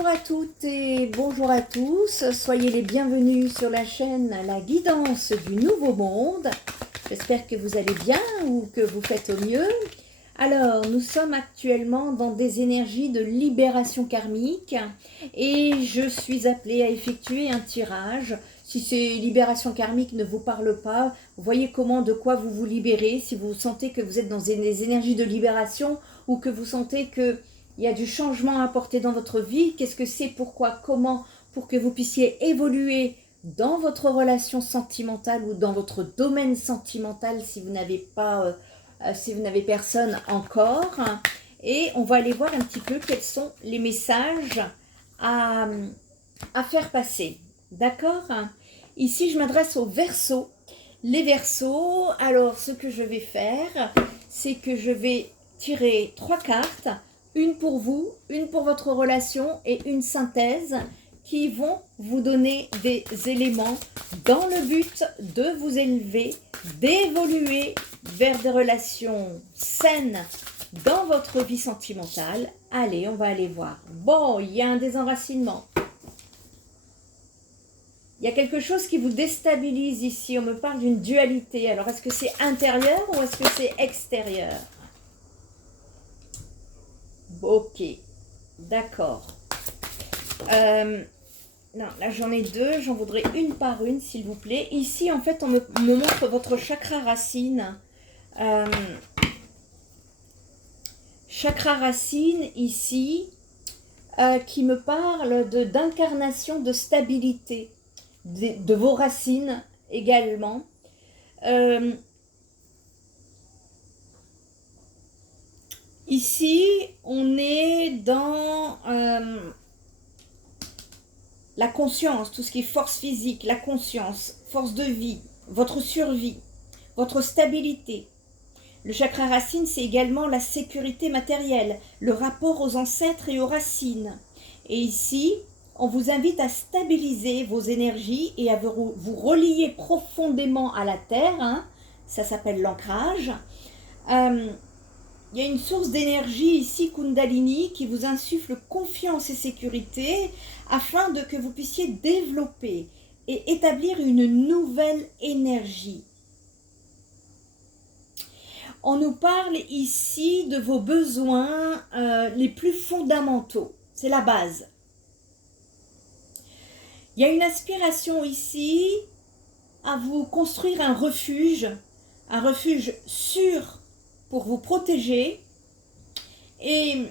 Bonjour à toutes et bonjour à tous, soyez les bienvenus sur la chaîne La Guidance du Nouveau Monde. J'espère que vous allez bien ou que vous faites au mieux. Alors, nous sommes actuellement dans des énergies de libération karmique et je suis appelée à effectuer un tirage. Si ces libérations karmiques ne vous parlent pas, vous voyez comment, de quoi vous vous libérez. Si vous sentez que vous êtes dans des énergies de libération ou que vous sentez que il y a du changement à apporter dans votre vie, qu'est-ce que c'est, pourquoi, comment, pour que vous puissiez évoluer dans votre relation sentimentale ou dans votre domaine sentimental si vous n'avez pas, si vous n'avez personne encore. Et on va aller voir un petit peu quels sont les messages à faire passer. D'accord? Ici, je m'adresse aux Verseaux. Les Verseaux, alors ce que je vais faire, c'est que je vais tirer 3 cartes. Une pour vous, une pour votre relation et une synthèse qui vont vous donner des éléments dans le but de vous élever, d'évoluer vers des relations saines dans votre vie sentimentale. Allez, on va aller voir. Bon, il y a un désenracinement. Il y a quelque chose qui vous déstabilise ici. On me parle d'une dualité. Alors, est-ce que c'est intérieur ou est-ce que c'est extérieur ? Ok, d'accord. Non, là j'en ai 2, j'en voudrais une par une s'il vous plaît. Ici en fait on me montre votre chakra racine. Chakra racine ici qui me parle d'incarnation, de stabilité, de vos racines également. Ici, on est dans la conscience, tout ce qui est force physique, la conscience, force de vie, votre survie, votre stabilité. Le chakra racine, c'est également la sécurité matérielle, le rapport aux ancêtres et aux racines. Et ici, on vous invite à stabiliser vos énergies et à vous relier profondément à la terre. Hein. Ça s'appelle l'ancrage. Il y a une source d'énergie ici, Kundalini, qui vous insuffle confiance et sécurité afin que vous puissiez développer et établir une nouvelle énergie. On nous parle ici de vos besoins les plus fondamentaux. C'est la base. Il y a une aspiration ici à vous construire un refuge sûr pour vous protéger. Et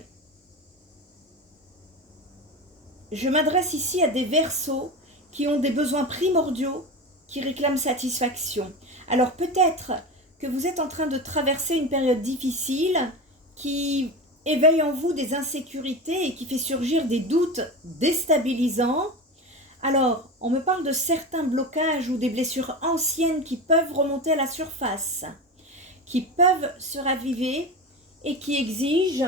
je m'adresse ici à des Verseaux qui ont des besoins primordiaux, qui réclament satisfaction. Alors peut-être que vous êtes en train de traverser une période difficile qui éveille en vous des insécurités et qui fait surgir des doutes déstabilisants. Alors, on me parle de certains blocages ou des blessures anciennes qui peuvent remonter à la surface, qui peuvent se raviver et qui exigent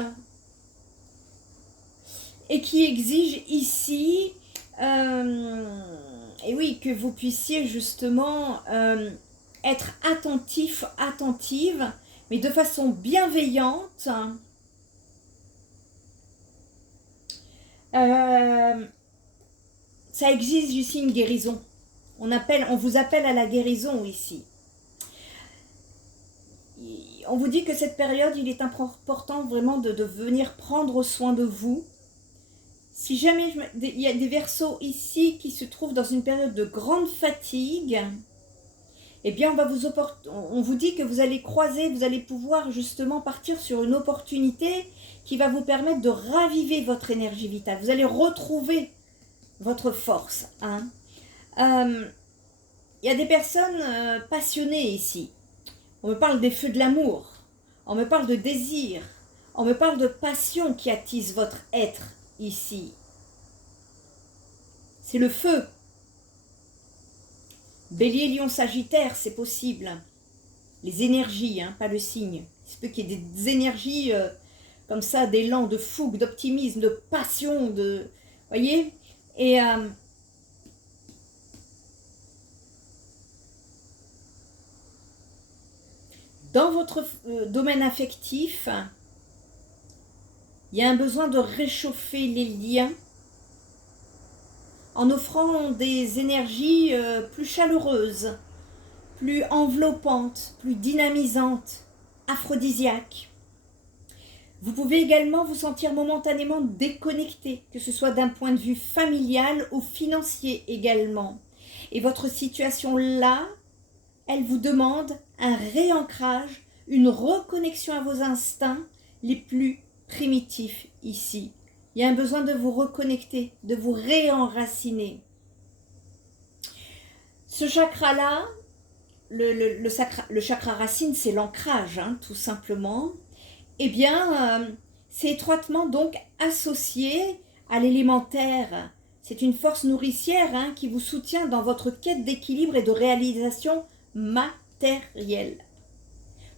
ici, et oui, que vous puissiez justement être attentive, mais de façon bienveillante. Ça exige ici une guérison. On vous appelle à la guérison ici. On vous dit que cette période, il est important vraiment de venir prendre soin de vous. Si jamais il y a des Verseaux ici qui se trouvent dans une période de grande fatigue, eh bien on vous dit que vous allez vous allez pouvoir justement partir sur une opportunité qui va vous permettre de raviver votre énergie vitale. Vous allez retrouver votre force. Hein. Il y a des personnes passionnées ici. On me parle des feux de l'amour, on me parle de désir, on me parle de passion qui attise votre être ici. C'est le feu. Bélier, Lion, Sagittaire, c'est possible. Les énergies, hein, pas le signe. Il se peut qu'il y ait des énergies comme ça, d'élan, de fougue, d'optimisme, de passion, de... Voyez. Et... dans votre domaine affectif, il y a un besoin de réchauffer les liens en offrant des énergies plus chaleureuses, plus enveloppantes, plus dynamisantes, aphrodisiaques. Vous pouvez également vous sentir momentanément déconnecté, que ce soit d'un point de vue familial ou financier également. Et votre situation là, elle vous demande un réancrage, une reconnexion à vos instincts les plus primitifs ici. Il y a un besoin de vous reconnecter, de vous réenraciner. Ce chakra-là, le chakra racine, c'est l'ancrage, hein, tout simplement. Eh bien, c'est étroitement donc associé à l'élémentaire. C'est une force nourricière hein, qui vous soutient dans votre quête d'équilibre et de réalisation matérielle.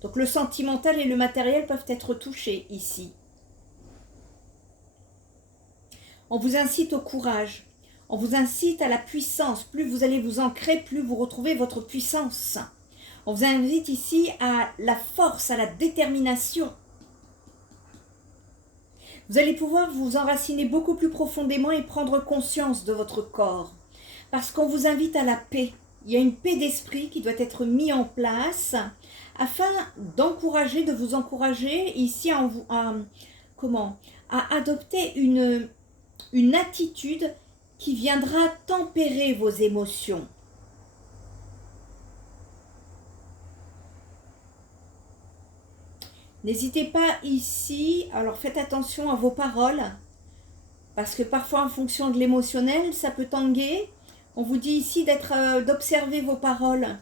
Donc le sentimental et le matériel peuvent être touchés ici. On vous incite au courage, on vous incite à la puissance. Plus vous allez vous ancrer, plus vous retrouvez votre puissance. On vous invite ici à la force, à la détermination. Vous allez pouvoir vous enraciner beaucoup plus profondément et prendre conscience de votre corps. Parce qu'on vous invite à la paix. Il y a une paix d'esprit qui doit être mise en place afin d'encourager, de vous encourager ici à adopter une attitude qui viendra tempérer vos émotions. N'hésitez pas ici, alors faites attention à vos paroles, parce que parfois en fonction de l'émotionnel, ça peut tanguer. On vous dit ici d'observer vos paroles.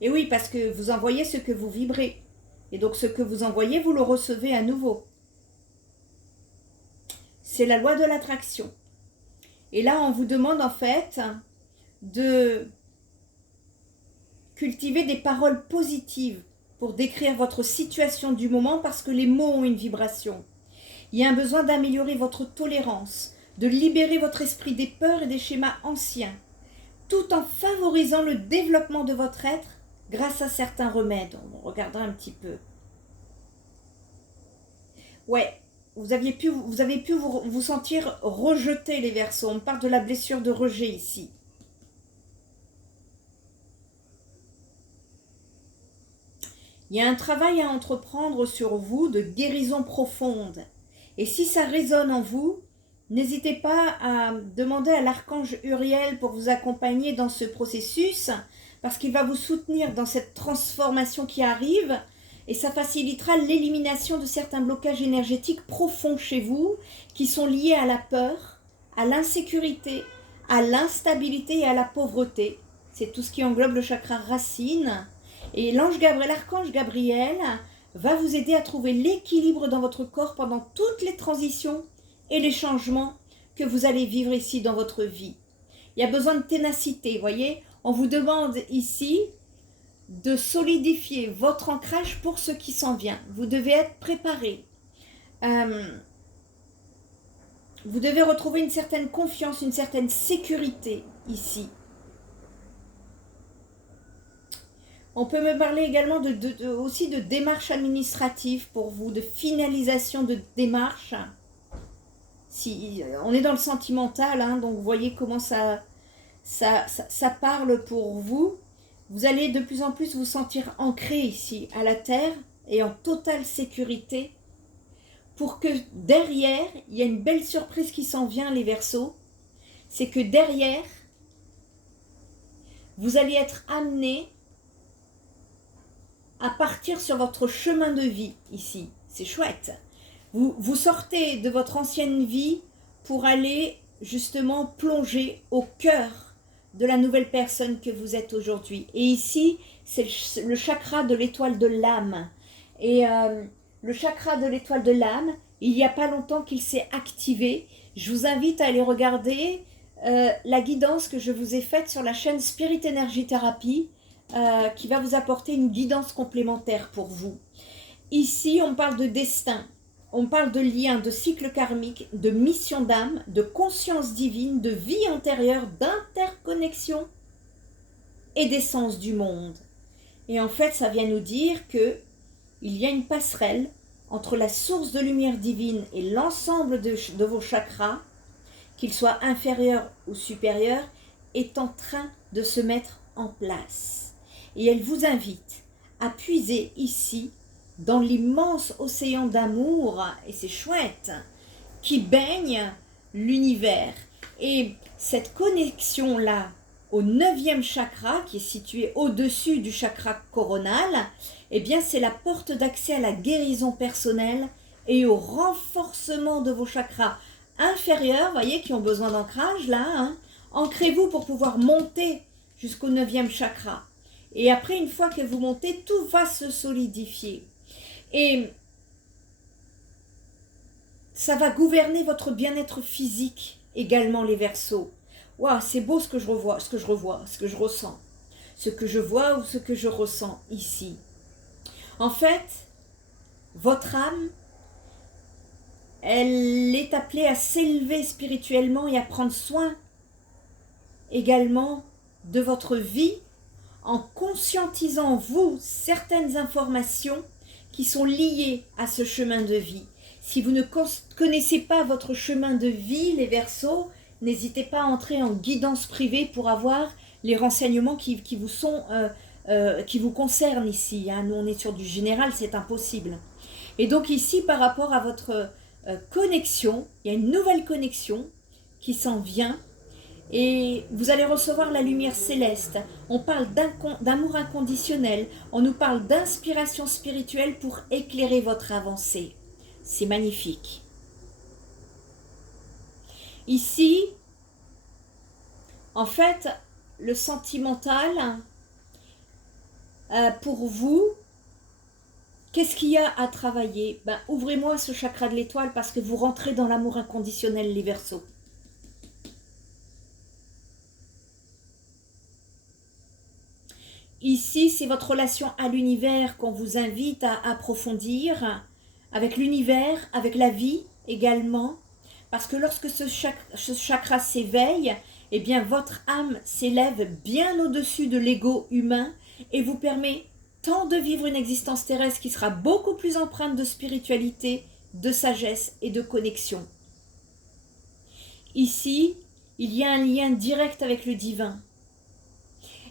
Et oui, parce que vous envoyez ce que vous vibrez. Et donc ce que vous envoyez, vous le recevez à nouveau. C'est la loi de l'attraction. Et là, on vous demande en fait de cultiver des paroles positives pour décrire votre situation du moment parce que les mots ont une vibration. Il y a un besoin d'améliorer votre tolérance, de libérer votre esprit des peurs et des schémas anciens, tout en favorisant le développement de votre être grâce à certains remèdes. On regardera un petit peu. Ouais, vous avez pu vous sentir rejeté, les Verseaux. On parle de la blessure de rejet ici. Il y a un travail à entreprendre sur vous de guérison profonde. Et si ça résonne en vous, n'hésitez pas à demander à l'archange Uriel pour vous accompagner dans ce processus, parce qu'il va vous soutenir dans cette transformation qui arrive, et ça facilitera l'élimination de certains blocages énergétiques profonds chez vous, qui sont liés à la peur, à l'insécurité, à l'instabilité et à la pauvreté. C'est tout ce qui englobe le chakra racine. Et l'archange Gabriel va vous aider à trouver l'équilibre dans votre corps pendant toutes les transitions et les changements que vous allez vivre ici dans votre vie. Il y a besoin de ténacité, voyez. On vous demande ici de solidifier votre ancrage pour ce qui s'en vient. Vous devez être préparé. Vous devez retrouver une certaine confiance, une certaine sécurité ici. On peut me parler également aussi de démarches administratives pour vous, de finalisation de démarches. Si, on est dans le sentimental, hein, donc vous voyez comment ça parle pour vous. Vous allez de plus en plus vous sentir ancré ici, à la terre, et en totale sécurité, pour que derrière, il y a une belle surprise qui s'en vient, les Verseaux. C'est que derrière, vous allez être amené à partir sur votre chemin de vie ici. C'est chouette. Vous sortez de votre ancienne vie pour aller justement plonger au cœur de la nouvelle personne que vous êtes aujourd'hui. Et ici, c'est le chakra de l'étoile de l'âme. Et le chakra de l'étoile de l'âme, il n'y a pas longtemps qu'il s'est activé. Je vous invite à aller regarder la guidance que je vous ai faite sur la chaîne Spirit Energy Therapy, qui va vous apporter une guidance complémentaire pour vous. Ici, on parle de destin, on parle de lien, de cycle karmique, de mission d'âme, de conscience divine, de vie antérieure, d'interconnexion et d'essence du monde. Et en fait, ça vient nous dire que il y a une passerelle entre la source de lumière divine et l'ensemble de vos chakras qu'il soit inférieur ou supérieur, est en train de se mettre en place. Et elle vous invite à puiser ici dans l'immense océan d'amour, et c'est chouette, qui baigne l'univers. Et cette connexion-là au 9e chakra, qui est situé au-dessus du chakra coronal, eh bien c'est la porte d'accès à la guérison personnelle et au renforcement de vos chakras inférieurs, voyez, qui ont besoin d'ancrage là, hein. Ancrez-vous pour pouvoir monter jusqu'au 9e chakra. Et après, une fois que vous montez, tout va se solidifier. Et ça va gouverner votre bien-être physique également, les Verseaux. Waouh, c'est beau ce que je revois, ce que je ressens, ce que je vois ou ce que je ressens ici. En fait, votre âme, elle est appelée à s'élever spirituellement et à prendre soin également de votre vie en conscientisant, vous, certaines informations qui sont liées à ce chemin de vie. Si vous ne connaissez pas votre chemin de vie, les Verseaux, n'hésitez pas à entrer en guidance privée pour avoir les renseignements qui vous concernent ici. Hein. Nous, on est sur du général, c'est impossible. Et donc ici, par rapport à votre connexion, il y a une nouvelle connexion qui s'en vient. Et vous allez recevoir la lumière céleste. On parle d'amour inconditionnel. On nous parle d'inspiration spirituelle pour éclairer votre avancée. C'est magnifique. Ici, en fait, le sentimental, pour vous, qu'est-ce qu'il y a à travailler? Ouvrez-moi ce chakra de l'étoile parce que vous rentrez dans l'amour inconditionnel, les Verseaux. Ici, c'est votre relation à l'univers qu'on vous invite à approfondir, avec l'univers, avec la vie également, parce que lorsque ce chakra s'éveille, eh bien votre âme s'élève bien au-dessus de l'ego humain et vous permet tant de vivre une existence terrestre qui sera beaucoup plus empreinte de spiritualité, de sagesse et de connexion. Ici, il y a un lien direct avec le divin.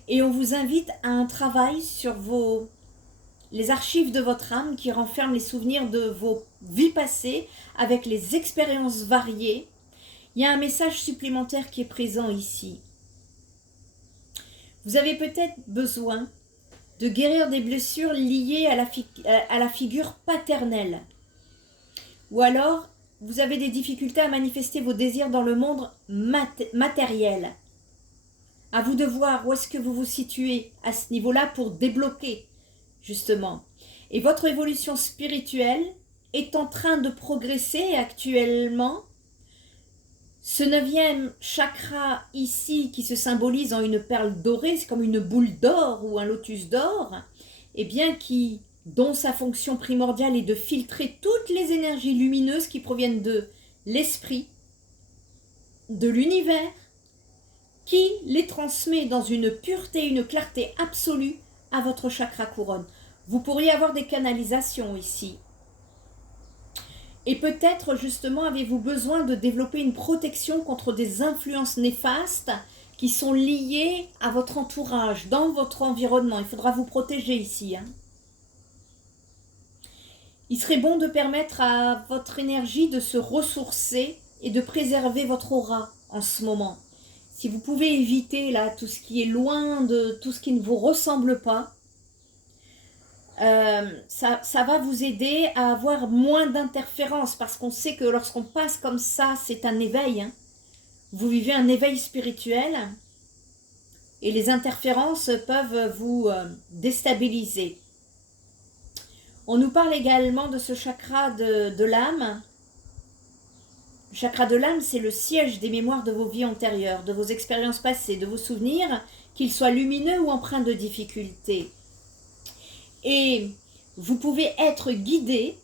Et on vous invite à un travail sur les archives de votre âme qui renferment les souvenirs de vos vies passées avec les expériences variées. Il y a un message supplémentaire qui est présent ici. Vous avez peut-être besoin de guérir des blessures liées à la figure paternelle. Ou alors, vous avez des difficultés à manifester vos désirs dans le monde matériel. À vous de voir où est-ce que vous vous situez à ce niveau-là pour débloquer, justement. Et votre évolution spirituelle est en train de progresser actuellement. Ce 9e chakra ici, qui se symbolise en une perle dorée, c'est comme une boule d'or ou un lotus d'or, eh bien dont sa fonction primordiale est de filtrer toutes les énergies lumineuses qui proviennent de l'esprit, de l'univers, qui les transmet dans une pureté, une clarté absolue à votre chakra couronne. Vous pourriez avoir des canalisations ici. Et peut-être justement avez-vous besoin de développer une protection contre des influences néfastes qui sont liées à votre entourage, dans votre environnement. Il faudra vous protéger ici. Hein. Il serait bon de permettre à votre énergie de se ressourcer et de préserver votre aura en ce moment. Si vous pouvez éviter là tout ce qui est loin de tout ce qui ne vous ressemble pas, ça va vous aider à avoir moins d'interférences parce qu'on sait que lorsqu'on passe comme ça, c'est un éveil. Hein. Vous vivez un éveil spirituel et les interférences peuvent vous déstabiliser. On nous parle également de ce chakra de l'âme. Le chakra de l'âme, c'est le siège des mémoires de vos vies antérieures, de vos expériences passées, de vos souvenirs, qu'ils soient lumineux ou empreints de difficultés. Et vous pouvez être guidé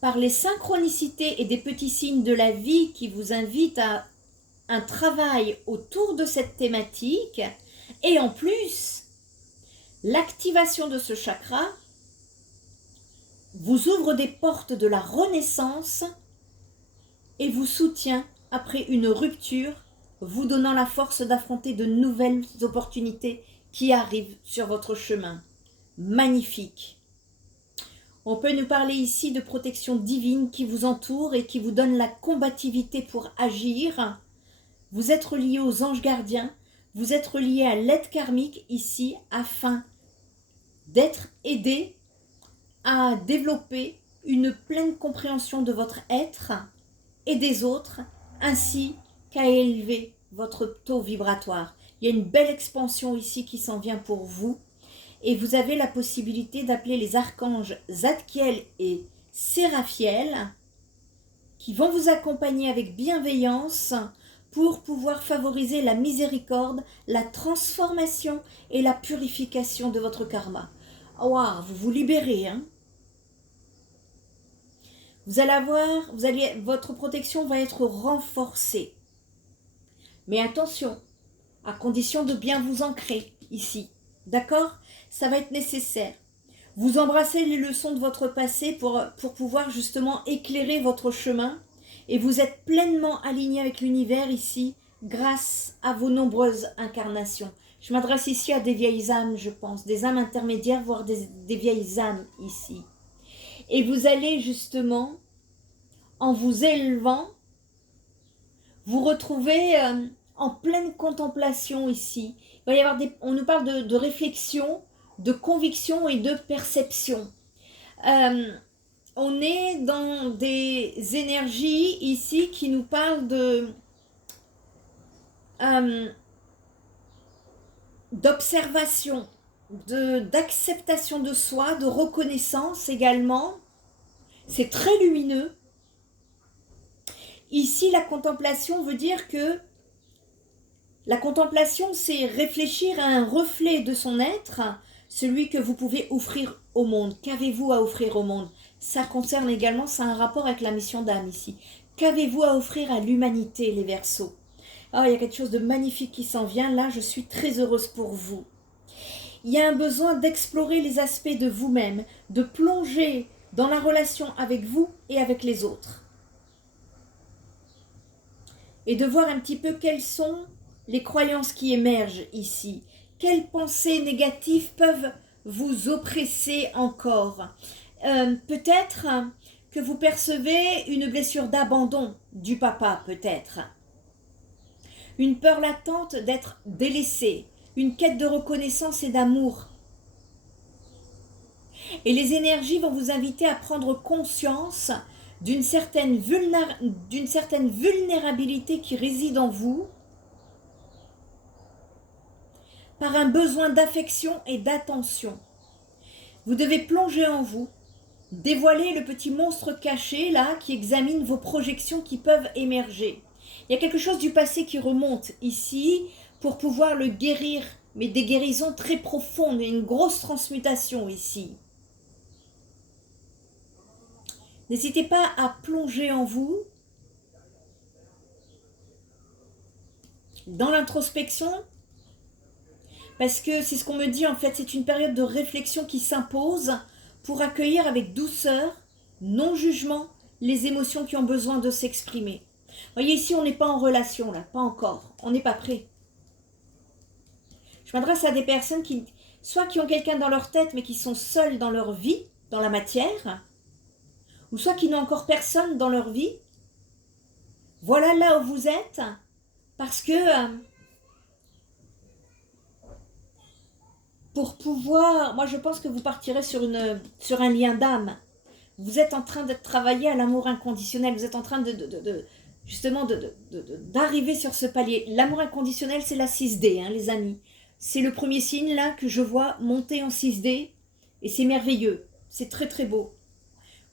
par les synchronicités et des petits signes de la vie qui vous invitent à un travail autour de cette thématique. Et en plus, l'activation de ce chakra vous ouvre des portes de la renaissance et vous soutient après une rupture, vous donnant la force d'affronter de nouvelles opportunités qui arrivent sur votre chemin. Magnifique. On peut nous parler ici de protection divine qui vous entoure et qui vous donne la combativité pour agir. Vous êtes relié aux anges gardiens, vous êtes relié à l'aide karmique ici afin d'être aidé à développer une pleine compréhension de votre être et des autres, ainsi qu'à élever votre taux vibratoire. Il y a une belle expansion ici qui s'en vient pour vous et vous avez la possibilité d'appeler les archanges Zadkiel et Séraphiel qui vont vous accompagner avec bienveillance pour pouvoir favoriser la miséricorde, la transformation et la purification de votre karma. Waouh, vous vous libérez, hein? Vous allez avoir, votre protection va être renforcée. Mais attention, à condition de bien vous ancrer ici. D'accord? Ça va être nécessaire. Vous embrassez les leçons de votre passé pour pouvoir justement éclairer votre chemin. Et vous êtes pleinement aligné avec l'univers ici grâce à vos nombreuses incarnations. Je m'adresse ici à des vieilles âmes, je pense, des âmes intermédiaires, voire des vieilles âmes ici. Et vous allez justement, en vous élevant, vous retrouver en pleine contemplation ici. Il va y avoir on nous parle de réflexion, de conviction et de perception. On est dans des énergies ici qui nous parlent d'observation, d'acceptation de soi, de reconnaissance également. C'est très lumineux. Ici, la contemplation veut dire que la contemplation, c'est réfléchir à un reflet de son être, celui que vous pouvez offrir au monde. Qu'avez-vous à offrir au monde? Ça concerne également, ça a un rapport avec la mission d'âme ici. Qu'avez-vous à offrir à l'humanité, les Verseaux? Oh, il y a quelque chose de magnifique qui s'en vient. Là, je suis très heureuse pour vous. Il y a un besoin d'explorer les aspects de vous-même, de plonger dans la relation avec vous et avec les autres. Et de voir un petit peu quelles sont les croyances qui émergent ici. Quelles pensées négatives peuvent vous oppresser encore? Peut-être que vous percevez une blessure d'abandon du papa, peut-être. Une peur latente d'être délaissé, une quête de reconnaissance et d'amour. Et les énergies vont vous inviter à prendre conscience d'une certaine vulnérabilité qui réside en vous, par un besoin d'affection et d'attention. Vous devez plonger en vous, dévoiler le petit monstre caché là qui examine vos projections qui peuvent émerger. Il y a quelque chose du passé qui remonte ici pour pouvoir le guérir, mais des guérisons très profondes et une grosse transmutation ici. N'hésitez pas à plonger en vous, dans l'introspection, parce que c'est ce qu'on me dit en fait, c'est une période de réflexion qui s'impose pour accueillir avec douceur, non-jugement, les émotions qui ont besoin de s'exprimer. Vous voyez, ici on n'est pas en relation là, pas encore, on n'est pas prêt. Je m'adresse à des personnes soit qui ont quelqu'un dans leur tête mais qui sont seules dans leur vie, dans la matière, ou soit qui n'ont encore personne dans leur vie. Voilà là où vous êtes, parce que pour pouvoir, moi je pense que vous partirez sur un lien d'âme. Vous êtes en train de travailler à l'amour inconditionnel, vous êtes en train justement d'arriver sur ce palier. L'amour inconditionnel, c'est la 6D, hein, les amis. C'est le premier signe là que je vois monter en 6D et c'est merveilleux, c'est très très beau.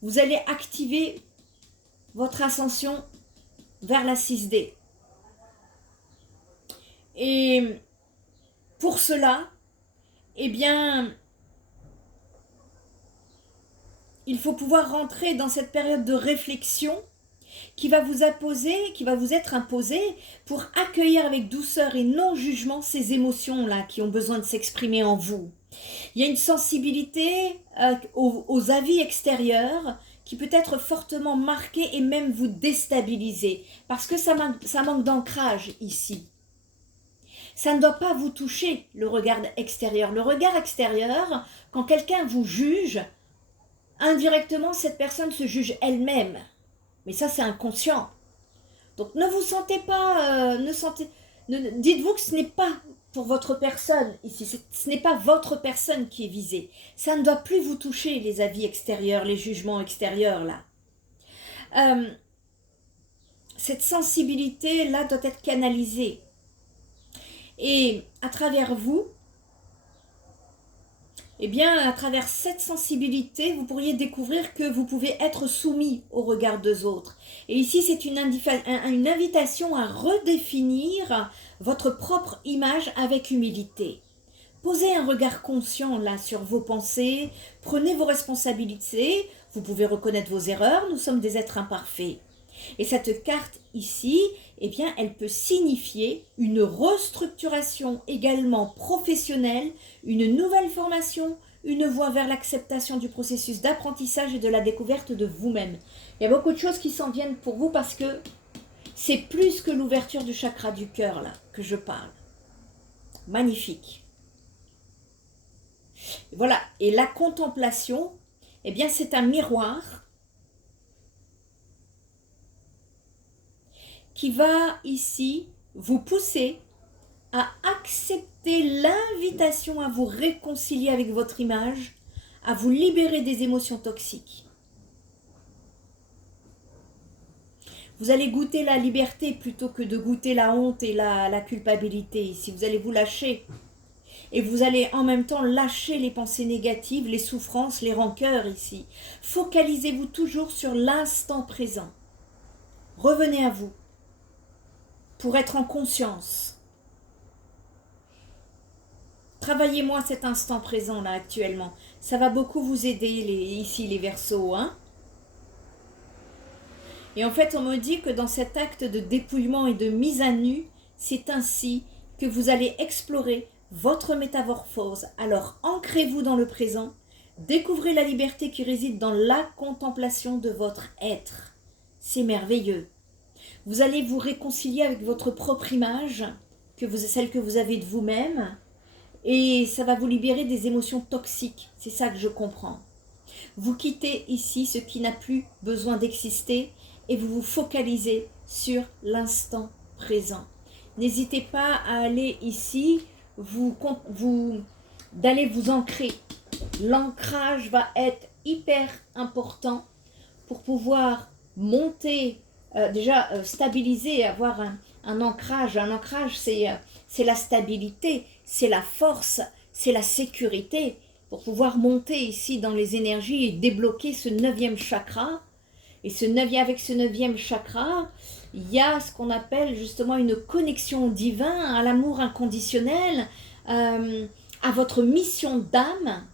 Vous allez activer votre ascension vers la 6D. Et pour cela, eh bien, il faut pouvoir rentrer dans cette période de réflexion qui va vous être imposée pour accueillir avec douceur et non-jugement ces émotions-là qui ont besoin de s'exprimer en vous. Il y a une sensibilité aux avis extérieurs qui peut être fortement marqué et même vous déstabiliser, parce que ça manque d'ancrage ici. Ça ne doit pas vous toucher, le regard extérieur. Le regard extérieur, quand quelqu'un vous juge, indirectement, cette personne se juge elle-même. Mais ça, c'est inconscient. Donc, ne vous sentez pas... dites-vous que ce n'est pas pour votre personne ici. Ce n'est pas votre personne qui est visée. Ça ne doit plus vous toucher, les avis extérieurs, les jugements extérieurs, là. Cette sensibilité-là doit être canalisée. Et à travers vous, eh bien, à travers cette sensibilité, vous pourriez découvrir que vous pouvez être soumis au regard des autres. Et ici, c'est une invitation à redéfinir votre propre image avec humilité. Posez un regard conscient là sur vos pensées, prenez vos responsabilités, vous pouvez reconnaître vos erreurs, nous sommes des êtres imparfaits. Et cette carte ici, eh bien, elle peut signifier une restructuration également professionnelle, une nouvelle formation, une voie vers l'acceptation du processus d'apprentissage et de la découverte de vous-même. Il y a beaucoup de choses qui s'en viennent pour vous parce que c'est plus que l'ouverture du chakra du cœur là que je parle. Magnifique. Voilà, et la contemplation, eh bien, c'est un miroir qui va ici vous pousser à accepter l'invitation à vous réconcilier avec votre image, à vous libérer des émotions toxiques. Vous allez goûter la liberté plutôt que de goûter la honte et la culpabilité ici. Vous allez vous lâcher. Et vous allez en même temps lâcher les pensées négatives, les souffrances, les rancœurs ici. Focalisez-vous toujours sur l'instant présent. Revenez à vous. Pour être en conscience. Travaillez-moi cet instant présent là actuellement. Ça va beaucoup vous aider ici les Verseaux. Hein? Et en fait on me dit que dans cet acte de dépouillement et de mise à nu, c'est ainsi que vous allez explorer votre métamorphose. Alors ancrez-vous dans le présent. Découvrez la liberté qui réside dans la contemplation de votre être. C'est merveilleux. Vous allez vous réconcilier avec votre propre image, celle que vous avez de vous-même, et ça va vous libérer des émotions toxiques. C'est ça que je comprends. Vous quittez ici ce qui n'a plus besoin d'exister et vous vous focalisez sur l'instant présent. N'hésitez pas à aller ici, d'aller vous ancrer. L'ancrage va être hyper important pour pouvoir monter, stabiliser, avoir un ancrage. Un ancrage, c'est la stabilité, c'est la force, c'est la sécurité pour pouvoir monter ici dans les énergies et débloquer ce 9e chakra. Et avec ce 9e chakra, il y a ce qu'on appelle justement une connexion au divin, à l'amour inconditionnel, à votre mission d'âme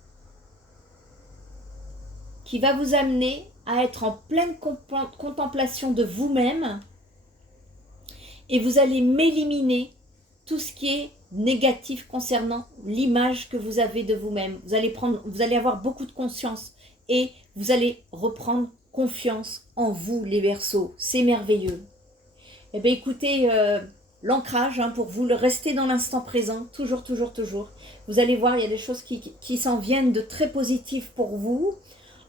qui va vous amener à être en pleine contemplation de vous-même et vous allez m'éliminer tout ce qui est négatif concernant l'image que vous avez de vous-même. Vous allez avoir beaucoup de conscience et vous allez reprendre confiance en vous, les Verseaux. C'est merveilleux. Eh bien, écoutez, l'ancrage, pour vous, rester dans l'instant présent, toujours, toujours, toujours. Vous allez voir, il y a des choses qui s'en viennent de très positives pour vous.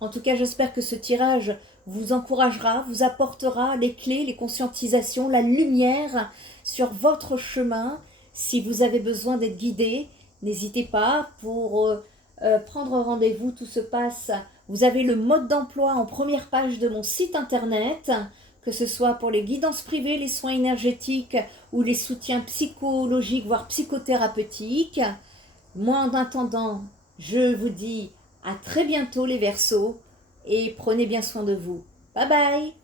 En tout cas, j'espère que ce tirage vous encouragera, vous apportera les clés, les conscientisations, la lumière sur votre chemin. Si vous avez besoin d'être guidé, n'hésitez pas pour prendre rendez-vous. Tout se passe. Vous avez le mode d'emploi en première page de mon site internet, que ce soit pour les guidances privées, les soins énergétiques ou les soutiens psychologiques, voire psychothérapeutiques. Moi, en attendant, je vous dis à très bientôt les Verseaux et prenez bien soin de vous. Bye bye!